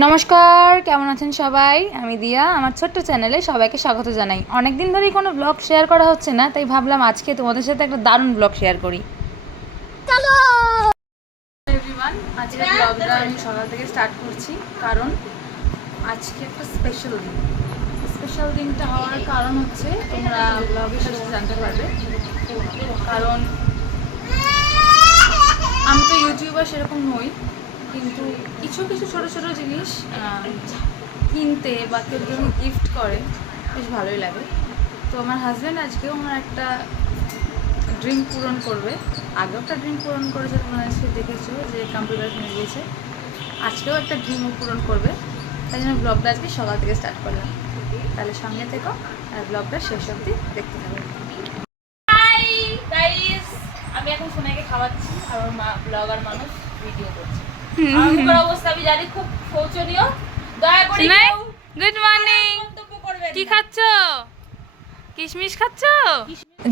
নমস্কার, কেমন আছেন সবাই? আমি দিয়া আমার ছোট্ট চ্যানেলে সবাইকে স্বাগত জানাই। অনেক দিন ধরেই কোনো ব্লগ শেয়ার করা হচ্ছে না, তাই ভাবলাম আজকে তোমাদের সাথে একটা দারুণ ব্লগ শেয়ার করি। চলো এভরিওয়ান, আজকে ব্লগটা আমি সকাল থেকে স্টার্ট করছি, কারণ আজকে একটা স্পেশাল দিন। স্পেশাল দিনটা হওয়ার কারণ হচ্ছে তোমরা ব্লগের সাথে জানতে পারবে। কারণ আমি তো ইউটিউবার সেরকম নই, কিন্তু কিছু কিছু ছোটো ছোটো জিনিস কিনতে বা কেউ যদি গিফট করে বেশ ভালোই লাগে। তো আমার হাজব্যান্ড আজকেও আমার একটা ড্রিম পূরণ করবে। আগেও একটা ড্রিম পূরণ করেছে, তোমরা আজকে দেখেছো যে কম্পিউটার কিনে দিয়েছে। আজকেও একটা ড্রিম পূরণ করবে, তাই জন্য ব্লগটা আজকে সকাল থেকে স্টার্ট করলাম। তাহলে সঙ্গে থেকো আর ব্লগটা শেষ অবধি দেখতে থাকো। হাই গাইস, আমি এখন সোনাইকে খাওয়াচ্ছি আর ওর মা ব্লগার মানুষ ভিডিও করছে। আমার অবস্থা আমি জানি খুব শোচনীয়। দয়া করে গুড মর্নিং। কি খাচ্ছো? কিশমিশ খাচ্ছো?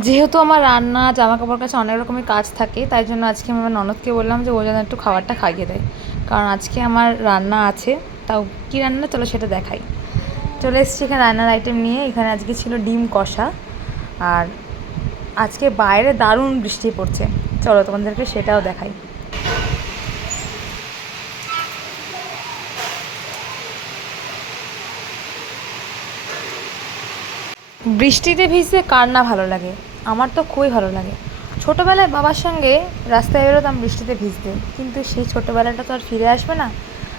যেহেতু আমার রান্না জামা কাপড় কাছে অনেক রকমের কাজ থাকে, তাই জন্য আজকে আমি আমার ননদকে বললাম যে ও যেন একটু খাবারটা খাইয়ে দেয়, কারণ আজকে আমার রান্না আছে। তাও কী রান্না চলো সেটা দেখাই। চলে এসেছি এখানে রান্নার আইটেম নিয়ে। এখানে আজকে ছিল ডিম কষা, আর আজকে বাইরে দারুণ বৃষ্টি পড়ছে, চলো তোমাদেরকে সেটাও দেখাই। বৃষ্টিতে ভিজতে কার না ভালো লাগে? আমার তো খুবই ভালো লাগে। ছোটোবেলায় বাবার সঙ্গে রাস্তায় বেরোতাম বৃষ্টিতে ভিজতে, কিন্তু সেই ছোটোবেলাটা তো আর ফিরে আসবে না।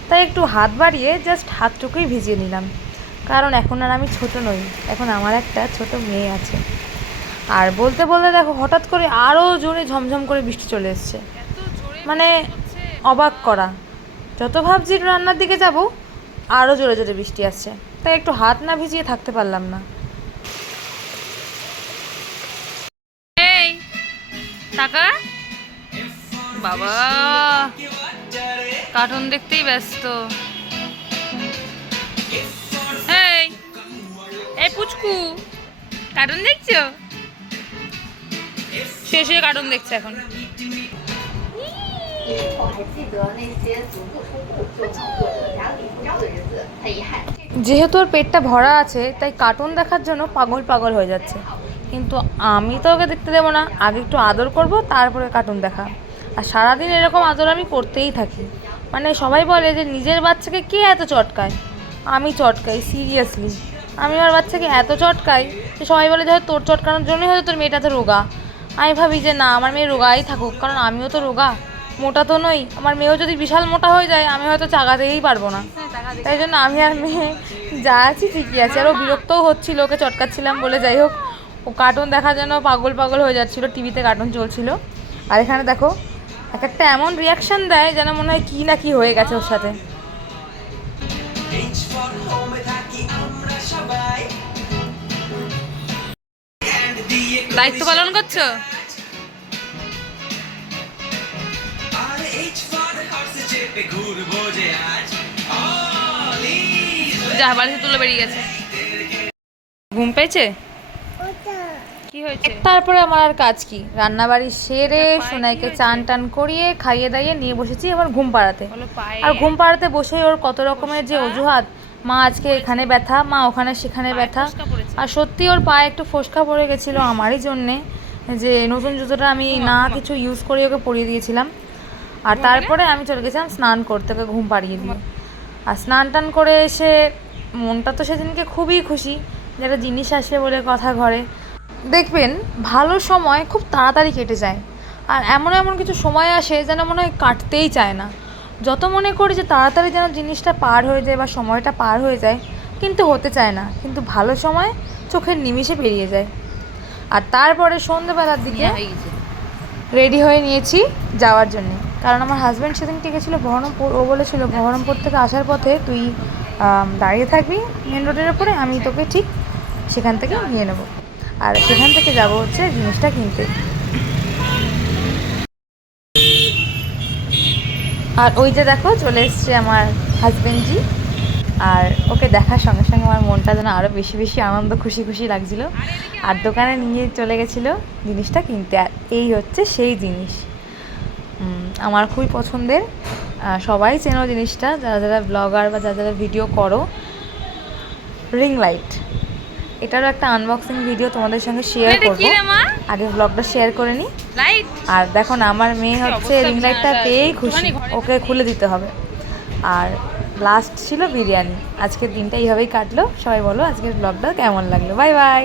তাই একটু হাত বাড়িয়ে জাস্ট হাতটুকুই ভিজিয়ে নিলাম, কারণ এখন আর আমি ছোট নই, এখন আমার একটা ছোট মেয়ে আছে। আর বলতে বলতে দেখো হঠাৎ করে আরও জোরে ঝমঝম করে বৃষ্টি চলে এসছে, মানে অবাক করা। যত ভাবছি রান্নার দিকে যাব, আরও জোরে জোরে বৃষ্টি আসছে, তাই একটু হাত না ভিজিয়ে থাকতে পারলাম না। টাকা বাবা কার্টুন দেখতেই ব্যস্ত। এই এই পুচকু কার্টুন দেখছো? শুয়ে শুয়ে কার্টুন দেখছে এখন। যেহেতু ওর পেটটা ভরা আছে, তাই কার্টুন দেখার জন্য পাগল পাগল হয়ে যাচ্ছে। কিন্তু আমি তো ওকে দেখতে দেবো না, আগে একটু আদর করব, তারপরে কার্টুন দেখা। আর সারাদিন এরকম আদর আমি করতেই থাকি। মানে সবাই বলে যে নিজের বাচ্চাকে কে এত চটকায়, আমি চটকাই সিরিয়াসলি। আমি আমার বাচ্চাকে এত চটকাই যে সবাই বলে যে তোর চটকানোর জন্যই হয়তো তোর মেয়েটা তো রোগা। আমি ভাবি যে না, আমার মেয়ে রোগাই থাকুক, কারণ আমিও তো রোগা, মোটা তো নই। আমার মেয়েও যদি বিশাল মোটা হয়ে যায়, আমি হয়তো চাগাতেই পারবো না। তাই জন্য আমি আর মেয়ে যা আছি ঠিকই আছে। আর ও বিরক্তও হচ্ছিল, ওকে চটকাচ্ছিলাম বলে। যাই হোক, ও কার্টুন দেখার জন্য পাগল পাগল হয়ে যাচ্ছিলো, টিভিতে কার্টুন চলছিল। আর এখানে দেখো এক একটা এমন রিয়াকশান দেয় যেন মনে হয় কী না কী হয়ে গেছে ওর সাথে। দায়িত্ব পালন করছো? যা বাড়িতে তুলে বেরিয়ে গেছে। ঘুম পেয়েছে? কি হয়েছে? তারপরে আমার আর কাজ কি, রান্নাবাড়ি সেরে সোনাইকে চান টান করিয়ে খাইয়ে দাইয়ে নিয়ে বসেছি আবার ঘুম পাড়াতে। আর ঘুম পাড়াতে বসেই ওর কত রকমের যে অজুহাত, মা আজকে এখানে ব্যথা, মা ওখানে সেখানে ব্যথা। আর সত্যি ওর পায়ে একটু ফোসকা পড়ে গেছিলো আমারই জন্যে, যে নতুন জুতোটা আমি না কিছু ইউজ করে ওকে পরিয়ে দিয়েছিলাম। আর তারপরে আমি চলে গেছিলাম স্নান করতে, ওকে ঘুম পাড়িয়ে দিয়ে। আর স্নান টান করে এসে মনটা তো সেদিনকে খুবই খুশি যে একটা জিনিস আসবে বলে কথা ঘরে। দেখবেন ভালো সময় খুব তাড়াতাড়ি কেটে যায়, আর এমন এমন কিছু সময় আসে যেন মনে হয় কাটতেই চায় না। যত মনে করি যে তাড়াতাড়ি যেন জিনিসটা পার হয়ে যায় বা সময়টা পার হয়ে যায়, কিন্তু হতে চায় না। কিন্তু ভালো সময় চোখের নিমিষে পেরিয়ে যায়। আর তারপরে সন্ধ্যেবেলার দিকে রেডি হয়ে নিয়েছি যাওয়ার জন্যে, কারণ আমার হাজব্যান্ড সেদিনকে গেছিলো বহরমপুর। ও বলেছিল বহরমপুর থেকে আসার পথে তুই দাঁড়িয়ে থাকবি মেন রোডের ওপরে, আমি তোকে ঠিক সেখান থেকে নিয়ে নেবো। আর সেখান থেকে যাব হচ্ছে জিনিসটা কিনতে। আর ওই যে দেখো চলে এসছে আমার হাজব্যান্ডজি। আর ওকে দেখার সঙ্গে সঙ্গে আমার মনটা যেন আরও বেশি বেশি আনন্দ খুশি খুশি লাগছিলো। আর দোকানে নিয়ে চলে গেছিলো জিনিসটা কিনতে। আর এই হচ্ছে সেই জিনিস, আমার খুবই পছন্দের সবাই চেনো জিনিসটা, যারা যারা ব্লগার বা যারা যারা ভিডিও করো, রিং লাইট। এটারও একটা আনবক্সিং ভিডিও তোমাদের সঙ্গে শেয়ার করবো, আগে ব্লগটা শেয়ার করে নিই। আর দেখো না, আমার মেয়ে হচ্ছে রিং লাইটটা পেয়েই খুশি, ওকে খুলে দিতে হবে। আর লাস্ট ছিল বিরিয়ানি। আজকের দিনটা এইভাবেই কাটলো। সবাই বলো আজকের ব্লগটা কেমন লাগলো। Bye bye.